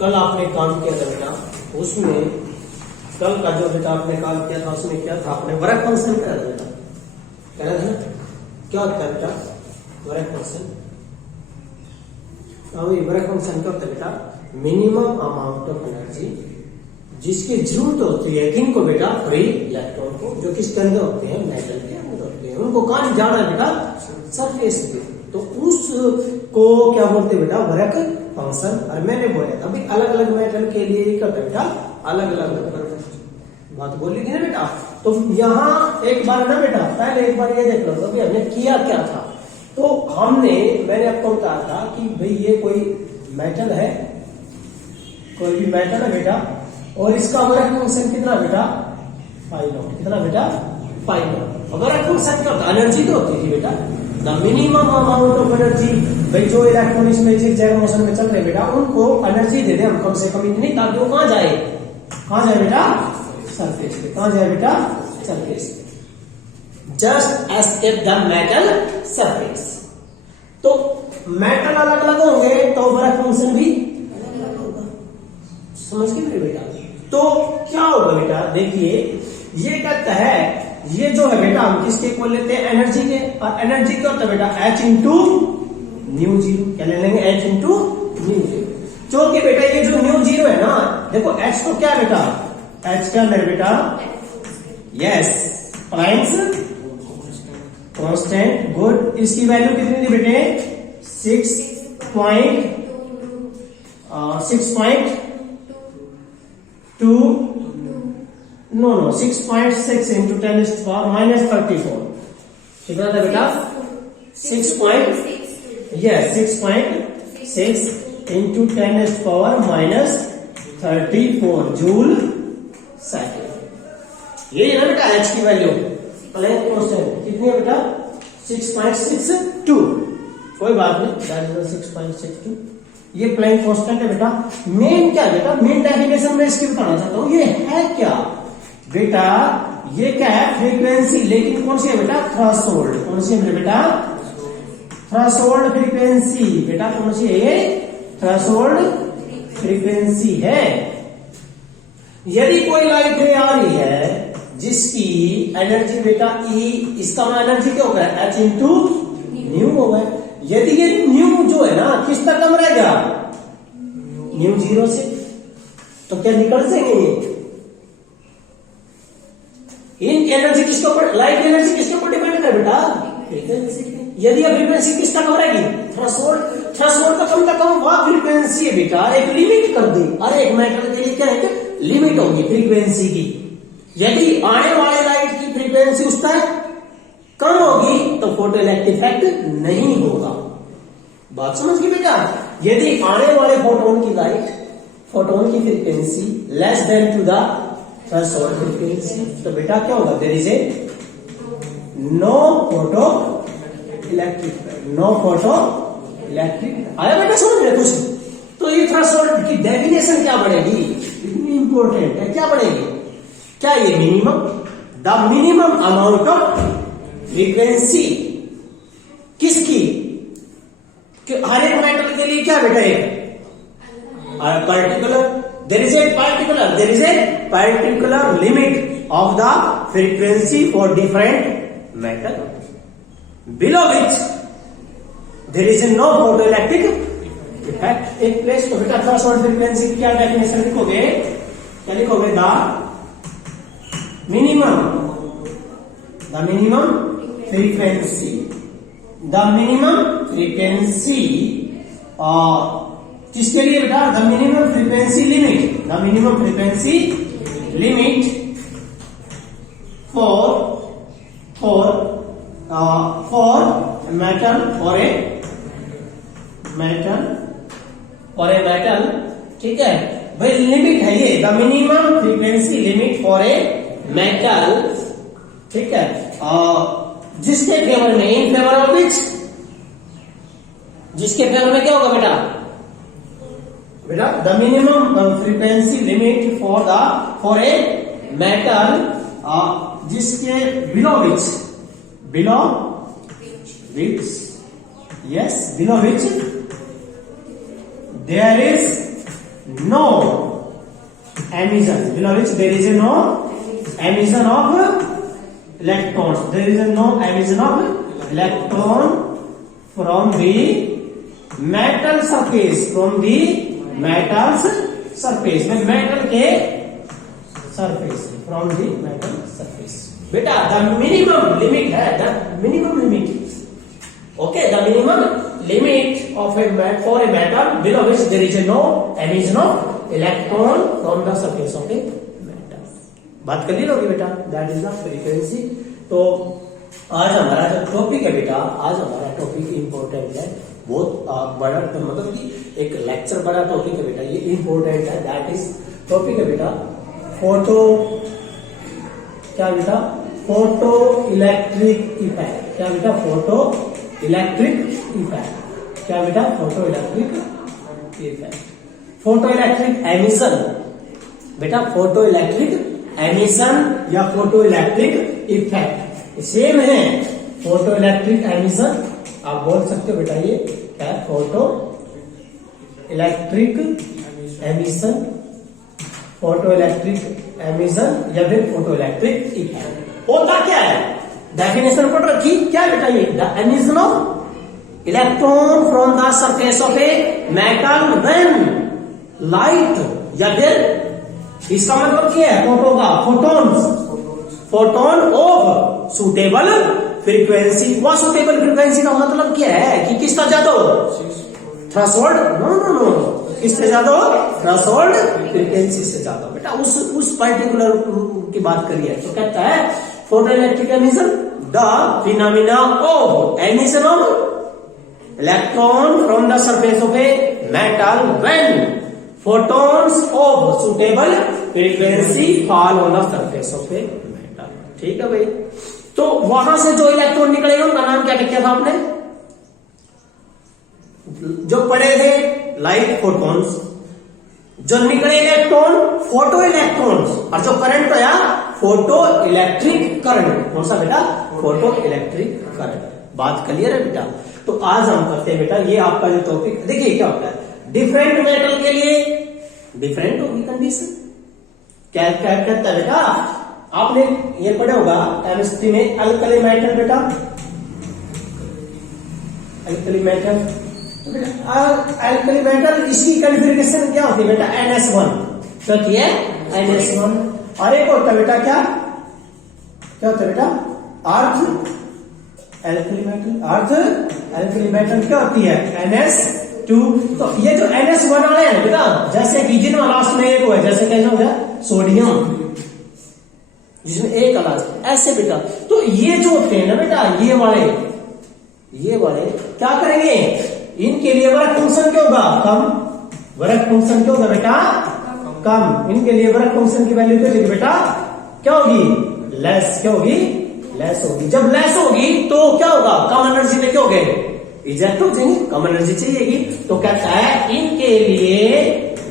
कल आपने काम किया था बेटा, उसमें कल का जो बेटा आपने काम किया था उसमें क्या था, आपने वर्क फंक्शन क्या था बेटा, कह रहे थे क्या होता है बेटा वर्क फंक्शन। वर्क फंक्शन क्या होता है बेटा, मिनिमम अमाउंट ऑफ एनर्जी जिसकी जरूरत होती है किनको बेटा, फ्री इलेक्ट्रॉन को, जो किसके अंदर होते हैं, मेटल के अंदर होते हैं, उनको कहां जाना है बेटा, सरफेस पे। तो उसको क्या बोलते हैं बेटा, वर्क फंक्शन। और मैंने बोला था अभी अलग अलग मेटल के लिए क्या बेटा, अलग अलग बात बोली थी ना बेटा। तो यहाँ एक बार ना बेटा, पहले एक बार ये देख लो तो अभी हमने किया क्या था। तो मैंने आपको बताया था कि भाई ये कोई मेटल है, कोई भी मेटल है बेटा, और इसका वर्क फंक्शन कितना बेटा, पाई नॉट। कितना बेटा, पाई नॉट। वर्क फंक्शन क्या होता है, एनर्जी तो होती थी बेटा, the minimum amount of energy. भाई जो इलेक्ट्रॉन इसमें जिग मोशन में चल रहे बेटा, उनको एनर्जी दे दे हम कम से कम इतनी, ताकि वो कहां जाए, कहां जाए बेटा, सरफेस पे। कहां जाए बेटा, सरफेस पे। Just as if the metal surface. तो मेटल अलग अलग होंगे तो वर्क फंक्शन भी अलग होगा, समझ के मेरे बेटा। तो क्या होगा बेटा, देखिए ये कहता है, ये जो है बेटा हम किसके को लेते हैं, एनर्जी के। और एनर्जी क्या होता है बेटा, H इंटू न्यू जीरो। क्या ले लेंगे, H इंटू न्यू जीरो। जो कि बेटा ये जो न्यू जीरो है ना, देखो H तो क्या बेटा, H क्या मेरे बेटा, यस प्लैंक्स कांस्टेंट। गुड। इसकी वैल्यू कितनी थी बेटे, 6.6 इंटू 10⁻⁻34। कितना था बेटा, 6.6 इंटू 10⁻⁻34 जूल सेकेंड। यही है ना बेटा H की वैल्यू, प्लैंक कांस्टेंट कितनी है बेटा, 6.62। कोई बात नहीं, 6.62 ये प्लैंक कांस्टेंट है बेटा। मेन क्या है बेटा, मेन डेफिनेशन में इसकी बताना चाहता हूं, ये है क्या बेटा, ये क्या है, फ्रीक्वेंसी। लेकिन कौन सी है बेटा, थ्रेशोल्ड। कौन सी है बेटा, थ्रेशोल्ड फ्रीक्वेंसी। बेटा कौन सी है ये, थ्रेशोल्ड फ्रीक्वेंसी है। यदि कोई लाइट रे आ रही है जिसकी एनर्जी बेटा E, इसका एनर्जी क्या होगा, H इंटू न्यू होगा। यदि ये न्यू जो है ना किस तक कम रहेगा, न्यू जीरो से, तो क्या निकल जाएंगे ये इन एनर्जी किसके ऊपर, लाइट एनर्जी किसके ऊपर डिपेंड है बेटा, फ्रीक्वेंसी। यदि अब फ्रीक्वेंसी किस तक रहेगी, थ्रेशोल्ड। थ्रेशोल्ड तक कम वह फ्रीक्वेंसी है बेटा, एक लिमिट कर दी। और एक मेटल के लिए क्या है, लिमिट होगी फ्रीक्वेंसी की। यदि आने वाले लाइट की फ्रीक्वेंसी उस तक कम होगी तो फोटो इलेक्ट्रिक इफेक्ट नहीं होगा। बात समझ गई बेटा। यदि आने वाले फोटोन की फोटोन की frequency less than to the threshold frequency, तो बेटा क्या होगा, there is a no photoelectric. No photoelectric आया बेटा, समझ रहे कुछ। तो ये थ्रेशोल्ड की डेफिनेशन क्या बढ़ेगी, इतनी इंपॉर्टेंट है, क्या बढ़ेगी, क्या ये minimum, the minimum amount of frequency किसकी, हर एक मेटल के लिए क्या बेटा है, particular, there is a particular limit of the frequency for different metal below which there is a no photoelectric effect take place. तो बेटा थ्रेशोल्ड फ्रीक्वेंसी की क्या डेफिनेशन लिखोगे, क्या लिखोगे, द मिनिमम फ्रीक्वेंसी, किसके लिए बेटा, the minimum frequency limit for metal और ए मेटल, ठीक है भाई, लिमिट है ये, the minimum frequency limit for a metal, ठीक है, जिसके फेवर में, इन फेवर ऑफ विच, जिसके फेवर में क्या होगा बेटा, the minimum frequency limit for a metal, जिसके below which there is no emission, below which there is no emission of electrons. There is no emission of electron from the metal surface, from the metal's surface, में metal के surface, from the metal surface. बेटा the minimum limit है, the minimum limit. Okay, the minimum limit of a for a metal below which there is no emission of electron from the surface of a metal. बात कर ली लोगे बेटा, that is the frequency. तो आज हमारा जो topic है बेटा, आज हमारा टॉपिक इंपॉर्टेंट है, बहुत बड़ा, मतलब कि एक लेक्चर बड़ा टॉपिक है बेटा, ये इंपॉर्टेंट है. दैट इज टॉपिक है बेटा फोटो, क्या बेटा, फोटो इलेक्ट्रिक इफेक्ट. क्या बेटा, फोटो इलेक्ट्रिक इफेक्ट. क्या बेटा, photo electric effect. Photo electric emission बेटा, फोटो इलेक्ट्रिक एमिशन या फोटो इलेक्ट्रिक इफेक्ट सेम है. फोटो इलेक्ट्रिक एमिशन आप बोल सकते हो बेटा, ये क्या है, photo electric emission, photo electric emission या फिर फोटो इलेक्ट्रिक इफेक्ट. होता क्या है, डेफिनेशन पढ़ रखी, क्या बेटा, ये the emission of electron from the surface of a metal when light, या फिर इसका मतलब क्या है, फोटो का, फोटोन ऑफ सुटेबल फ्रीक्वेंसी. वह सुटेबल फ्रीक्वेंसी का मतलब क्या है कि किसका ज्यादा हो, थ्रेशोल्ड, नो, किससे ज्यादा हो, थ्रेशोल्ड फ्रीक्वेंसी से ज्यादा. बेटा उस पर्टिकुलर की बात करिए तो कहता है photo electric emission the phenomena of emission of electron from the surface of a metal when photons of suitable frequency fall on the surface of a metal. ठीक है भाई. तो वहां से जो इलेक्ट्रॉन निकलेगा उनका नाम क्या किया था आपने, जो पढ़े थे, लाइट फोटॉन्स. जो निकले इलेक्ट्रॉन फोटो इलेक्ट्रॉन्स, और जो करंट आया फोटो इलेक्ट्रिक करंट. कौन सा बेटा, फोटो इलेक्ट्रिक करंट. बात क्लियर है बेटा. तो आज हम करते हैं बेटा, ये आपका जो टॉपिक, देखिए क्या होता है, डिफरेंट मेटल के लिए डिफरेंट होगी कंडीशन. क्या कहता है बेटा, आपने ये पढ़ा होगा केमिस्ट्री में, अल्कली मेटल बेटा, अल्कली मेटल. तो बेटा अल्कली मेटल इसकी कॉन्फ़िगरेशन क्या होती है बेटा, NS1. तो क्या है NS1. और एक होता है बेटा, क्या होता है बेटा, अर्थ अल्कली मेटल. अर्थ अल्कली मेटल क्या होती है, NS2. तो ये जो NS1 वाले हैं बेटा, जैसे कि जिनमें लास्ट में एक है, जैसे कैसे हो गया सोडियम, जिसमें एक अलाज, ऐसे बेटा. तो ये जो होते हैं ना बेटा, ये वाले क्या करेंगे, इनके लिए वर्क फंक्शन क्या होगा, कम. वर्क फंक्शन क्या होगा बेटा, कम. इनके लिए वर्क फंक्शन की वैल्यू क्या होगी बेटा, क्या होगी, लेस. क्या होगी, लेस होगी. जब लेस होगी तो क्या होगा, कम एनर्जी में क्या हो गए, इजेक्ट हो जाएंगे, कम एनर्जी चाहिएगी. तो कहता है इनके लिए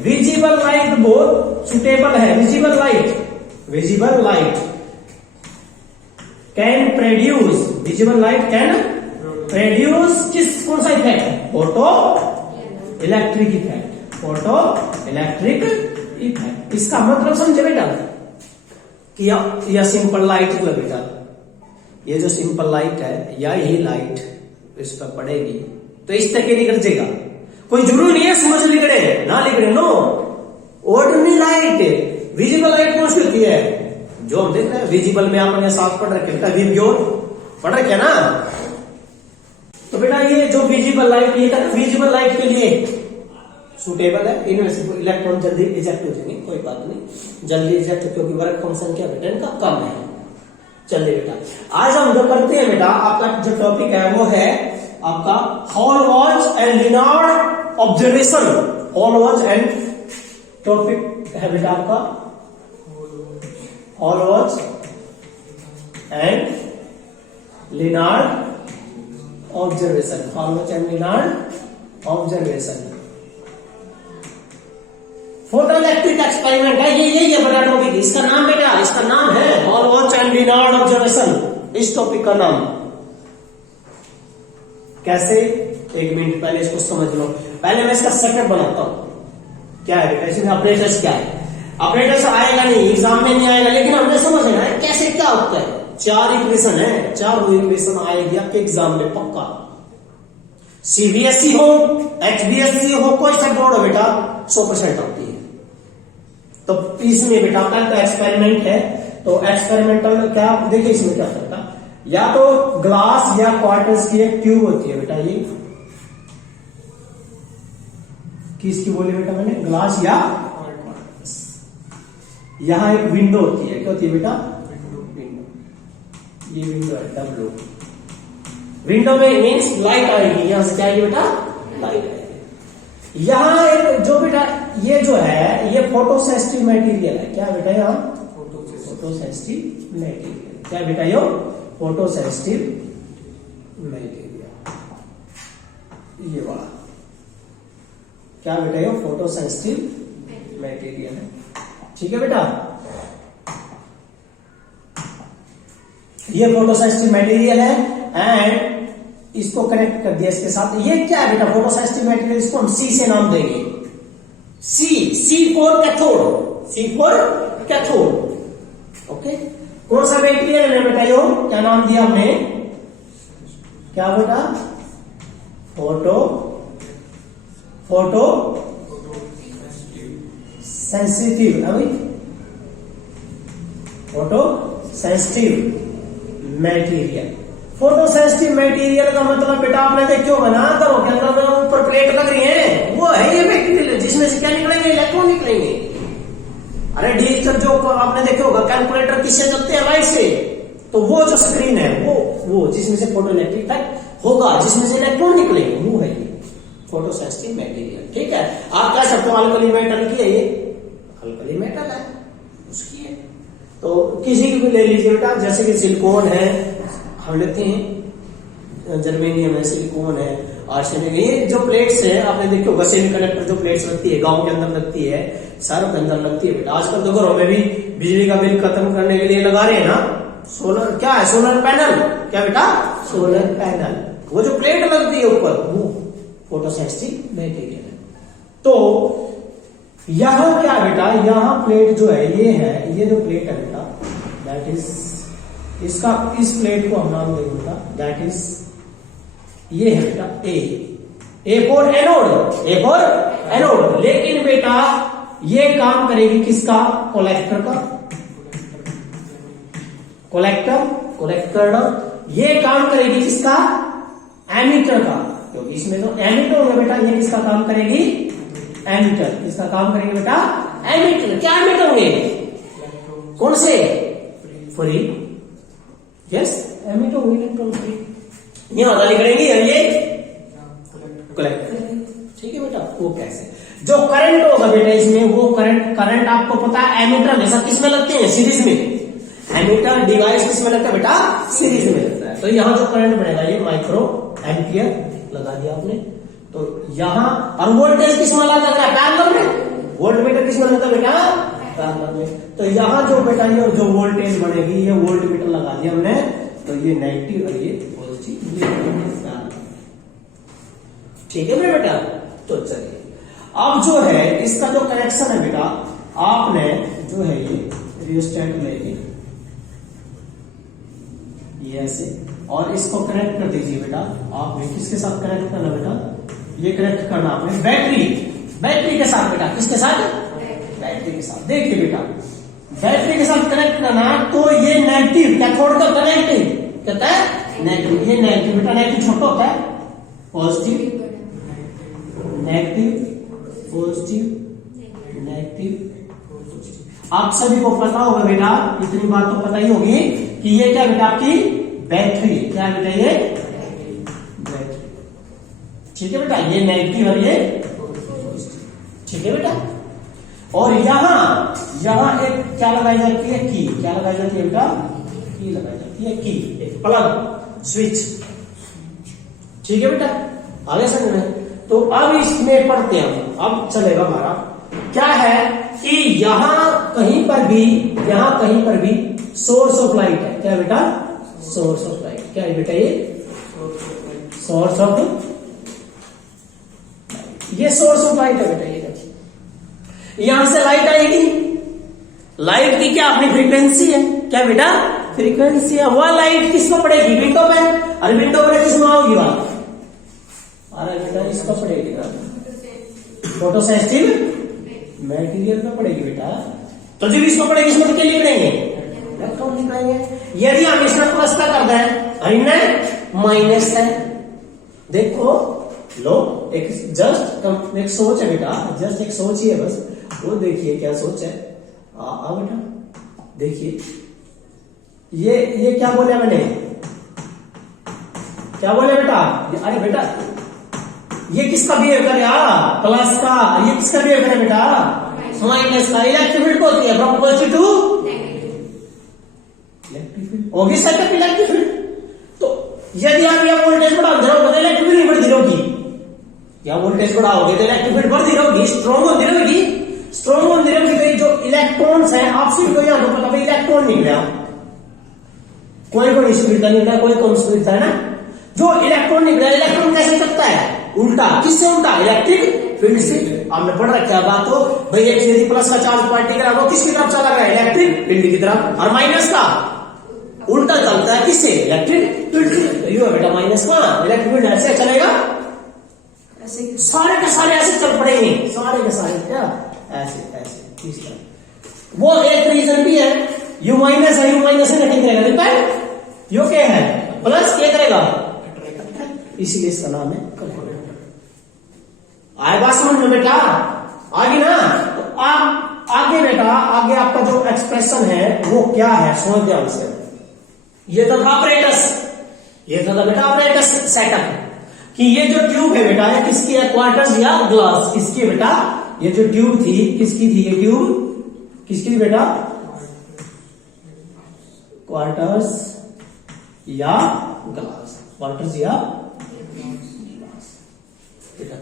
विजिबल लाइट बहुत सुटेबल है. Visible light can produce, visible light can produce कौन सा effect, photo electric effect. Photo electric effect. इसका मतलब समझे बेटा कि यह सिंपल लाइट जो है बेटा, ये जो सिंपल लाइट है या यही लाइट इस पर पड़ेगी तो इस तरह के निकल जाएगा. कोई जरूरी नहीं है समझ लिखड़े ना लिखड़े, no. Ordinary light, visible light कौन सी होती है, जो हम देख रहे हैं विजिबल में आपने साफ पढ़ रखे बेटा, विब्योर पढ़ रखे ना. तो बेटा ये जो विजिबल लाइट, ये विजिबल लाइट के लिए सुटेबल है. इनमें से इलेक्ट्रॉन जल्दी इजेक्ट हो जाएंगे, कोई बात नहीं, जल्दी इजेक्ट, क्योंकि वर्क फंक्शन क्या बेटा इनका कम है. चलिए बेटा, आज हम जो करते हैं बेटा, आपका जो टॉपिक है वो है आपका hall watch and Lenard observation. Hall watch and topic है बेटा आपका hall watch and Lenard observation. Hall watch and Lenard observation. Photo electric experiment है, यही है बड़ा टॉपिक. इसका नाम बेटा, इसका नाम है hall watch and Lenard observation. इस टॉपिक का नाम कैसे, एक मिनट पहले इसको समझ लो. पहले मैं इसका सर्किट बनाता हूं। क्या है बेटा इसमें ऑपरेटर्स क्या है? ऑपरेटर्स आएगा नहीं, एग्जाम में नहीं आएगा, लेकिन हमने समझना है कैसे क्या होता है। 4 इक्वेशन है, 4 इक्वेशन आएगी आपके एग्जाम में पक्का। सीबीएसई हो, एचबीएसई हो, कोई सा बोर्ड हो बेटा 100% आती है। तो इसमें बेटा कल तो एक्सपेरिमेंट है, तो एक्सपेरिमेंटल में क्या देखिए इसमें क्या करता, या तो ग्लास या क्वार्टर्स की एक ट्यूब होती है बेटा, ये किसकी बोली बेटा मैंने, ग्लास या क्वार्टर्स। यहां एक विंडो होती है, क्या होती है बेटा, विंडो। ये विंडो है डब्ल्यू, विंडो में मीन्स लाइट आएगी, यहां से क्या आएगी बेटा, लाइट आएगी। यहां एक जो बेटा ये जो है ये फोटोसेंसिटिव मटेरियल है, क्या बेटा यहाँ फोटोसेंसिटिव मटेरियल, क्या बेटा ये फोटोसेंसिटिव मटेरियल, ये वाला क्या बेटा ये फोटोसेंसिटिव मटेरियल है। ठीक है बेटा, ये फोटोसेंसिटिव मटेरियल है एंड इसको कनेक्ट कर दिया इसके साथ। ये क्या है बेटा फोटोसेंसिटिव मटेरियल, इसको हम सी से नाम देंगे, C for cathode, C for cathode. Okay, कौन सा मटेरियल है बेटा यो, क्या नाम दिया हमने, क्या बेटा फोटो सेंसिटिव, अभी photo sensitive material. Photo sensitive material का मतलब बेटा आपने देखिए होगा ना, करो के अंदर ऊपर प्लेट लग रही है, वो है ये मटेरियल जिसमें से क्या निकलेंगे, इलेक्ट्रॉन निकलेंगे। अरे डिजिटल जो आपने देखे होगा कैलकुलेटर किससे चलते हैं, लाइट से, तो वो जो स्क्रीन है वो जिसमें से फोटो इलेक्ट्रिक इफेक्ट होगा, जिसमें से इलेक्ट्रॉन निकलेंगे, वो है ये फोटो सेंसिटिव मटेरियल। ठीक है, आप कह सकते हो अल्कली मेटल की है, ये अल्कली मेटल है उसकी है। तो किसी की भी ले लीजिए बेटा, जैसे कि सिलिकॉन है, हम लेते हैं जर्मेनियम है, सिलिकॉन है, आर्सेनिक, ये जो प्लेट्स है आपने देखो होगा, सेमीकंडक्टर जो प्लेट्स लगती है गांव के अंदर लगती है, शहरों के अंदर लगती है बेटा। आजकल तो घरों में भी बिजली का बिल खत्म करने के लिए लगा रहे हैं ना सोलर, क्या है सोलर पैनल, क्या बेटा सोलर पैनल, वो जो प्लेट लगती है ऊपर वो फोटोसेंसिटिव मटेरियल है। तो यहां क्या बेटा, यहां प्लेट जो है ये है, ये जो प्लेट है बेटा दैट इज, इसका इस प्लेट को हम नाम देंगे बेटा दैट इज, ये है बेटा A for anode, A for anode. लेकिन बेटा ये काम करेगी किसका, कलेक्टर का, कलेक्टर ये काम करेगी किसका, एमिटर का, क्योंकि इसमें तो एमिटर होगा बेटा, ये किसका काम करेगी, एमिटर, इसका काम करेगी बेटा एमिटर। क्या एमिटर होंगे, कौन से, फ्री, यस एमिटर होंगे इलेक्ट्रॉन फ्री, यहां वाली करेंगी और ये कलेक्ट करेंगे। ठीक है बेटा, वो कैसे, जो करंट होगा बेटा इसमें, वो करंट आपको पता है एमिटर हमेशा किसमें लगते हैं, सीरीज में, एमिटर डिवाइस किसमें लगता है बेटा, सीरीज में लगता है। तो यहां जो करंट बनेगा ये माइक्रो एम्पियर लगा दिया आपने, तो यहां और वोल्टेज किसमें लगा है, पैरेलल में, वोल्टमीटर किसमें लगता है बेटा, पैरेलल में। तो यहां जो बेटा ये जो वोल्टेज बनेगी, ये वोल्टमीटर लगा दिया हमने, तो ये नेगेटिव और ये पॉजिटिव। ठीक है बेटा, तो चलिए अब जो है इसका जो कनेक्शन है बेटा, आपने जो है ये रियोस्टेट लेके ये ऐसे और इसको कनेक्ट कर दीजिए बेटा। आपने किसके साथ कनेक्ट करना बेटा, ये कनेक्ट करना आपने बैटरी के साथ बेटा, किसके साथ, बैटरी के साथ। देखिए बेटा बैटरी के साथ कनेक्ट करना, तो ये नेगेटिव कैथोड का कनेक्टिव कहता है नेगेटिव, ये नेगेटिव बेटा, नेगेटिव छोटा होता है, पॉजिटिव नेगेटिव पॉजिटिव नेगेटिव। आप सभी को पता होगा बेटा, इतनी बात तो पता ही होगी कि ये क्या बेटा आपकी बैटरी, क्या बेटा ये बैटरी। ठीक है बेटा, ये नेगेटिव और ये पॉजिटिव। ठीक है बेटा, और यहां एक क्या लगाई जाती है, की, क्या लगाई जाती है बेटा, की लगाई जाती है, की, एक प्लग स्विच। ठीक है बेटा, आगे समझ में। तो अब इसमें पढ़ते हैं, अब चलेगा हमारा क्या है कि यहां कहीं पर भी सोर्स ऑफ लाइट है, क्या बेटा, सोर्स ऑफ लाइट, क्या है बेटा ये सोर्स ऑफ लाइट। ये सोर्स ऑफ लाइट है बेटा, ये देखिए यहां से लाइट आएगी, लाइट की क्या अपनी फ्रीक्वेंसी है, क्या बेटा फ्रीक्वेंसी है। वह लाइट किसको पड़ेगी, विंडो पे, और विंडो पे किसमें आओगी बात, अरे बेटा इसको पड़ेगी ना फोटो सेंसिटिव मटेरियल पे पड़ेगी बेटा। तो जब इसको पड़ेगी इसमें तो क्या निकलेंगे, इलेक्ट्रॉन निकलेंगे। यदि हम इसमें प्लस का कर दें और इनमें माइनस है, देखो लो एक जस्ट एक सोच है बेटा, जस्ट एक सोच ही है बस, वो देखिए क्या सोच है। बेटा देखिए ये क्या बोले मैंने, क्या बोले बेटा, अरे बेटा ये किसका बिहेव करे, प्लस का, ये किसका बिहेव करे बेटा, माइनस का। इलेक्ट्रिक फील्ड को होती है from positive to electric field, होगी सर्किट इलेक्ट्रिक फील्ड। तो यदि आप यह वोल्टेज बढ़ाओगे तो इलेक्ट्रिक फील्ड बढ़ती रहेगी, या वोल्टेज बढ़ाओगे तो इलेक्ट्रिक फील्ड बढ़ती रहेगी, स्ट्रॉन्ग होती रहेगी, स्ट्रॉन्ग होती रहेगी। जो इलेक्ट्रॉन्स हैं आपसे को यहां पर पता इलेक्ट्रॉन निकला, कोई स्पीड का निकला, कोई कम स्पीड था ना। जो इलेक्ट्रॉन निकला, इलेक्ट्रॉन कैसे चलता है, उल्टा, किससे उल्टा, इलेक्ट्रिक फील्ड से। आपने पढ़ रखा बात, तो भाई एक यदि प्लस का चार्ज पार्टिकल वो किसकी तरफ चला गया, इलेक्ट्रिक फील्ड की तरफ, और माइनस का उल्टा चलता है किससे, इलेक्ट्रिक फील्ड से। तो ये बेटा माइनस का इलेक्ट्रिक फील्ड ऐसे चलेगा, ऐसे सारे के सारे ऐसे चल पड़ेंगे, सारे के सारे क्या ऐसे ऐसे इस तरह। वो एक रीजन भी है, यू माइनस है, यू माइनस है नहीं करेगा, रिपेयर यू क्या है प्लस क्या करेगा, इसीलिए इसका नाम है कैलकुलेटर। आए बात समझ में बेटा, आगे ना, तो आगे बेटा, आगे आपका जो एक्सप्रेशन है वो क्या है, समझ ध्यान से। ये तो था ऑपरेटस, ये तो था बेटा ऑपरेटस सेटअप, कि ये जो ट्यूब है बेटा ये किसकी है, क्वार्टर्स या ग्लास, किसकी है बेटा, ये जो ट्यूब थी किसकी थी, ये ट्यूब किसकी थी बेटा, क्वार्टर्स या ग्लास, क्वार्टर्स या ग्लास बेटा,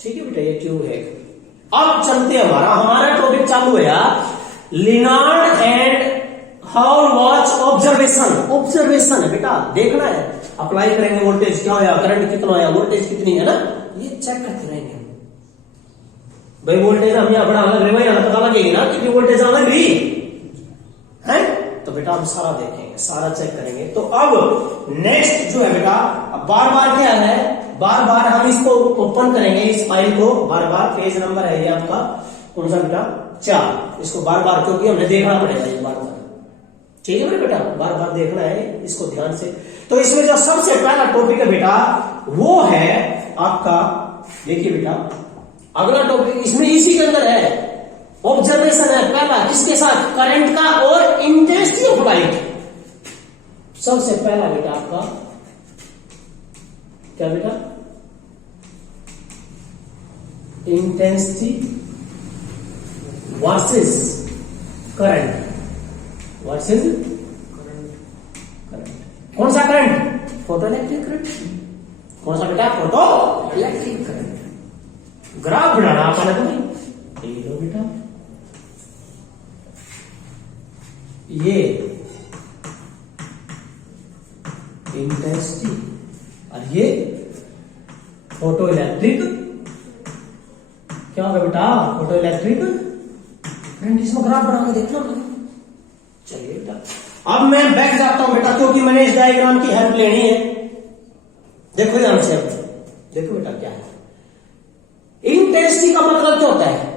ठीक है बेटा, ये ट्यूब है। अब चलते हैं, हमारा टॉपिक चालू है यार, Lenard and Hallwachs observation. Observation है बेटा, देखना है, अप्लाई करेंगे, वोल्टेज क्या होया, करंट कितना होया, वोल्टेज कितनी है ना, ये चेक करते रहेंगे भाई। वोल्टेज हम यहाँ बड़ा लग रहे हैं, पता लगेगी ना कितनी वोल्टेज लग रही है, तो बेटा हम सारा देखेंगे, सारा चेक करेंगे। तो अब नेक्स्ट जो है बेटा, बार बार क्या है, बार बार हम इसको ओपन करेंगे, इस फाइल को बार बार, पेज नंबर है ये आपका कौन सा बेटा, 4, इसको बार बार, क्योंकि हमें देखना पड़ेगा ये बार बार, ठीक है बेटा, बार बार देखना है इसको ध्यान से। तो इसमें जो सबसे पहला टॉपिक है बेटा वो है आपका, देखिए बेटा अगला टॉपिक इसमें इसी के अंदर है, ऑब्जर्वेशन है पहला, किसके साथ, करंट का और इंटेंसिटी ऑफ लाइट। सबसे पहला बेटा आपका क्या बेटा, intensity versus current, versus current. कौन सा करंट, फोटो इलेक्ट्रिक करंट, कौन सा बेटा, फोटो इलेक्ट्रिक करंट। ग्राफ बनाना आपने तो नहीं, लो बेटा ये इंटेंसिटी और ये फोटो इलेक्ट्रिक क्या होगा बेटा, फोटो इलेक्ट्रिक करंट। इसमें ग्राफ बना के देखना। चलिए बेटा अब मैं बैठ जाता हूं बेटा, क्योंकि मैंने इस डायग्राम की हेल्प लेनी है। देखो ध्यान से, देखो बेटा क्या है इंटेंसिटी का मतलब क्या होता है,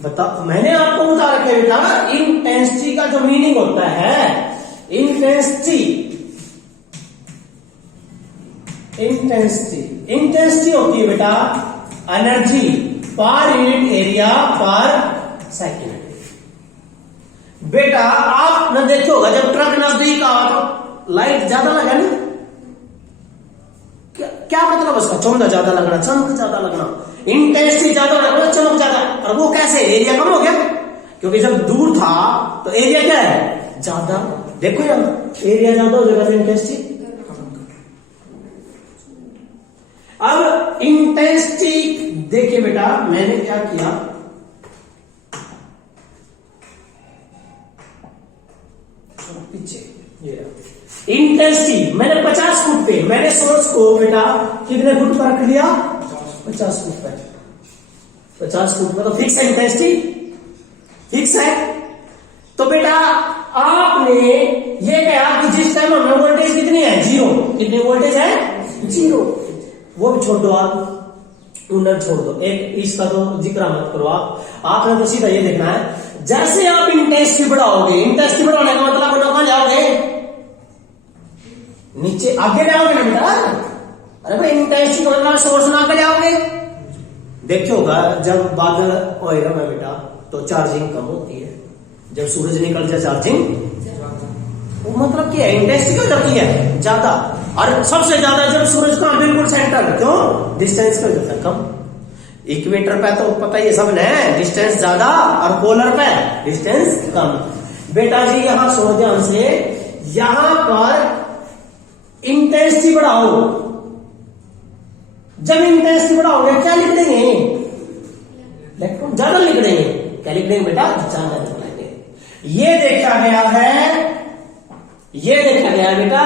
बता, मैंने आपको बता रखा है बेटा, इंटेंसिटी का जो मीनिंग होता है, इंटेंसिटी इंटेंसिटी होती है बेटा एनर्जी पर यूनिट एरिया पर सेकेंड। बेटा आप न देखो होगा जब ट्रक नजदीक आओ तो लाइट ज्यादा लगा ना, क्या मतलब उसका, चमक ज्यादा लगना, चमक ज्यादा लगना, इंटेंसिटी ज्यादा लगना, चमक ज्यादा। और वो कैसे, एरिया कम हो गया, क्योंकि जब दूर था तो एरिया क्या है, ज्यादा। देखो यार एरिया ज्यादा हो जाएगा तो इंटेंसिटी। अब इंटेंसिटी देखिए बेटा, मैंने क्या किया, पीछे इंटेंसिटी मैंने 50 फुट पे, मैंने सोर्स को बेटा कितने फुट पर रख लिया, 50 फुट पे, 50 फुट पे तो फिक्स है इंटेंसिटी, फिक्स है। तो बेटा आपने ये कहा कि जिस टाइम हमें वोल्टेज कितनी है, 0, कितनी वोल्टेज है, 0, वो भी छोड़ दो, आप उन्नत छोड़ दो, एक इसका तो जिक्र मत करो आपने तो सीधा ये देखना है, जैसे आप इंटेंसिटी बढ़ाओगे, इंटेंसिटी बढ़ाने का मतलब कहां जाओगे, नीचे आगे जाओगे ना बेटा। अरे भाई इंटेंसिटी का मतलब सोर्स ना आगे जाओगे। देखिए होगा जब बादल होएगा ना बेटा तो चार्जिंग कम होती है, जब सूरज निकल जाए चार्जिंग, वो मतलब क्या है, इंटेंसिटी क्यों जाती है ज्यादा, और सबसे ज्यादा जब सूरज का बिल्कुल सेंटर, क्यों, डिस्टेंस पे जाता है कम। इक्वेटर पे तो पता ही सब है, डिस्टेंस ज्यादा, और पोलर पे डिस्टेंस कम। बेटा जी यहां सुनो ध्यान से, यहां पर इंटेंसिटी बढ़ाओ, जब इंटेंसिटी बढ़ाओगे क्या लिख देंगे, इलेक्ट्रॉन ज्यादा लिख देंगे, क्या लिख देंगे बेटा, ज्यादा लिख देंगे। ये देखा गया है, ये देखा गया बेटा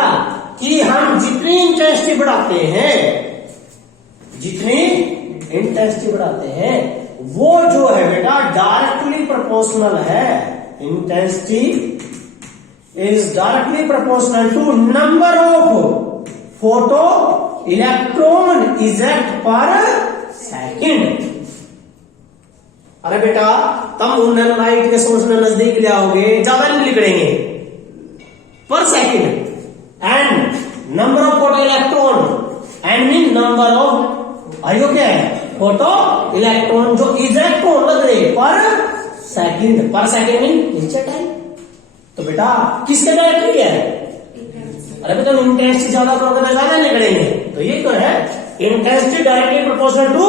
कि हम जितनी इंटेंसिटी बढ़ाते हैं, जितनी इंटेंसिटी बढ़ाते हैं, वो जो है बेटा डायरेक्टली प्रोपोर्शनल है, intensity is directly proportional to number of photoelectron eject per second. अरे बेटा तुम उन लाइट के सोर्स में नजदीक ले आओगे, ज्यादा नहीं निकलेंगे पर second, and number of photo electron and mean number of आयो क्या है, फोटो इलेक्ट्रॉन जो इजेक्ट हो लग रहे पर सेकंड मीन नीचे टाइम। तो बेटा किसके डायरेक्टली है, अरे बेटा इंटेंसिटी ज्यादा करोगे तो ज्यादा निकलेंगे, तो ये तो है intensity directly proportional to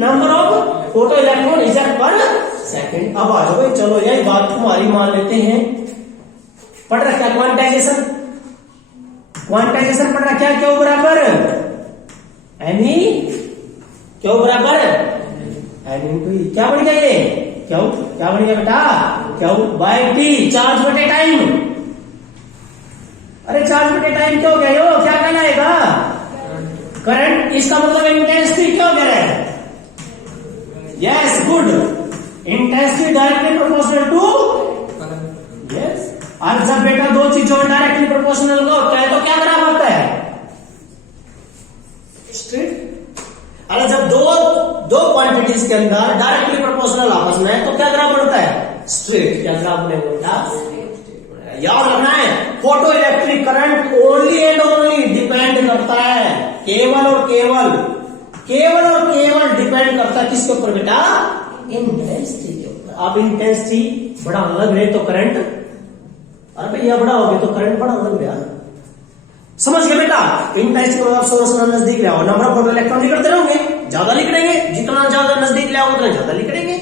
number of photoelectron eject per second. अब आ जाओ भाई, चलो यही बात तुम्हारी मान लेते हैं, पढ़ रखा क्वांटाइजेशन, क्वांटाइजेशन पढ़ रखा, क्यों बराबर एनी, क्यों बराबर एन इंटू ई, क्या बन गया ये, क्यों क्या बन गया बेटा, क्यों बाय टी, चार्ज बटे टाइम। अरे चार्ज बटे टाइम क्यों गए हो, क्या कहलाएगा, करंट, इसका मतलब इंटेंसिटी क्यों कह रहे हैं, yes good, intensity directly proportional to, yes. और जब बेटा दो चीजों में डायरेक्टली प्रोपोर्शनल का होता है तो क्या ग्राफ होता है, स्ट्रेट। अरे जब दो क्वांटिटीज के अंदर डायरेक्टली प्रोपोर्शनल आपस में है तो क्या ग्राफ बनता है, स्ट्रेट। क्या ग्राफ बनेगा, याद रखना है, photo electric current only and only depend करता है, केवल और केवल डिपेंड करता है किसके ऊपर बेटा, इंटेंसिटी के ऊपर। आप इंटेंसिटी बढ़ाने लग रहे तो करंट, अरे भैया बढ़ाओगे तो करंट बढ़ाने लग गया, समझ गए बेटा। इंटेंसिटी को आप सोर्स में नजदीक ले आओ, नंबर ऑफ फोटो इलेक्ट्रॉन निकलते रहोगे, ज्यादा निकलेंगे, जितना ज्यादा नजदीक ले आओ उतना ज्यादा निकलेंगे,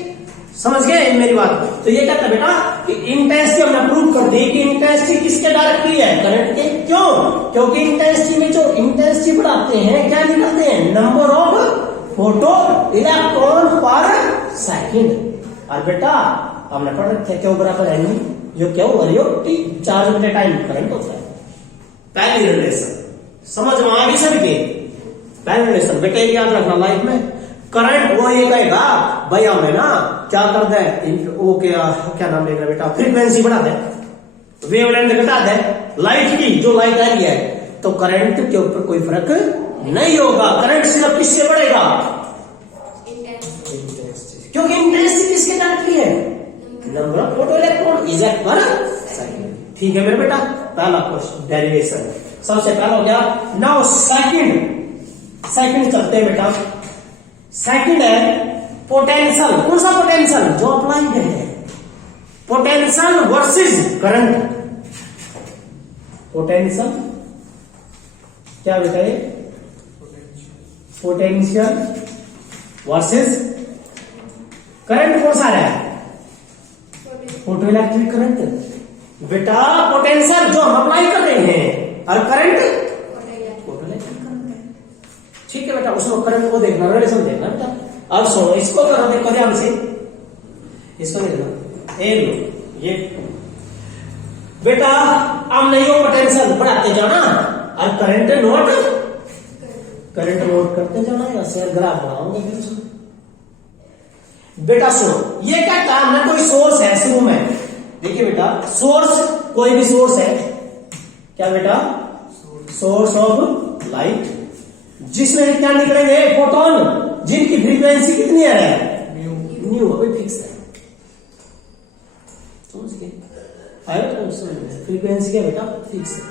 समझ गए मेरी बात। तो ये कहता है बेटा कि इंटेंसिटी हमने प्रूव कर दी कि इंटेंसिटी किसके डायरेक्टली है, करंट के। क्यों, क्योंकि इंटेंसिटी में जो इंटेंसिटी बढ़ाते हैं क्या निकलते हैं, नंबर ऑफ फोटो इलेक्ट्रॉन पर सेकंड। और बेटा हमने पढ़ रखा है क्यों बराबर है, जो क्या हुआ, टी, चार्ज बटे टाइम करंट होता है। पहली रिलेशन समझ में आ गई सबके, पहली रिलेशन बेटा याद रखना लाइफ में, करंट वो ये कहेगा भाई हमें ना क्या कर दे, वो क्या नाम लेगा बेटा, फ्रीक्वेंसी बढ़ा दे, वेवलेंथ घटा दे लाइट की, जो लाइट आ रही है, तो करंट के ऊपर कोई फर्क नहीं होगा, करंट सिर्फ किससे बढ़ेगा, क्योंकि इंटेंसिटी किसके डायरेक्टली है, number of photoelectron eject per second. ठीक है मेरे बेटा, पहला क्वेश्चन डेरिवेशन सबसे पहला हो गया। नाउ सेकंड चलते हैं बेटा, सेकंड है पोटेंशियल। कौन सा पोटेंशियल, जो अप्लाई है, पोटेंशियल वर्सेस करंट। पोटेंशियल क्या बेटा है, पोटेंशियल वर्सेस करंट। कौन सा है, फोटो इलेक्ट्रिक करंट बेटा। पोटेंशियल जो हम अप्लाई कर रहे हैं और करंट फोटो इलेक्ट्रिक करंट है, ठीक है बेटा। उसमें करंट को देखना, रिलेशन देखना बेटा। अब सुनो, इसको करो, देखो ध्यान से, इसको देखना, ए लो ये बेटा, अब नहीं हो पोटेंशियल बढ़ाते जाना और करंट नोट करंट नोट करते जाना या शेयर ग्राफ बनाओगे फिर उसमें। बेटा सुनो, ये कहता है हमने कोई सोर्स है शुरू में, देखिए बेटा सोर्स, कोई भी सोर्स है, क्या बेटा, सोर्स ऑफ लाइट, जिसमें क्या निकलेंगे, फोटोन, जिनकी फ्रीक्वेंसी कितनी है, न्यू, अभी फिक्स है, समझ गए, फ्रीक्वेंसी क्या बेटा, फिक्स है।